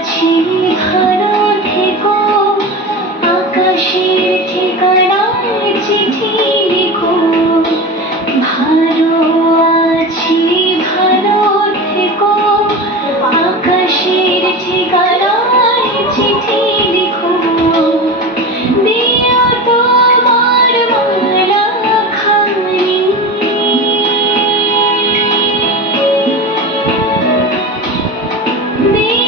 আছি ভালো থেকো, আকাশের ঠিকানায় চিঠি লিখো। ভালো আছি ভালো থেকো, আকাশের ঠিকানায় চিঠি লিখো। দিও তোমার মালা খানি, দিও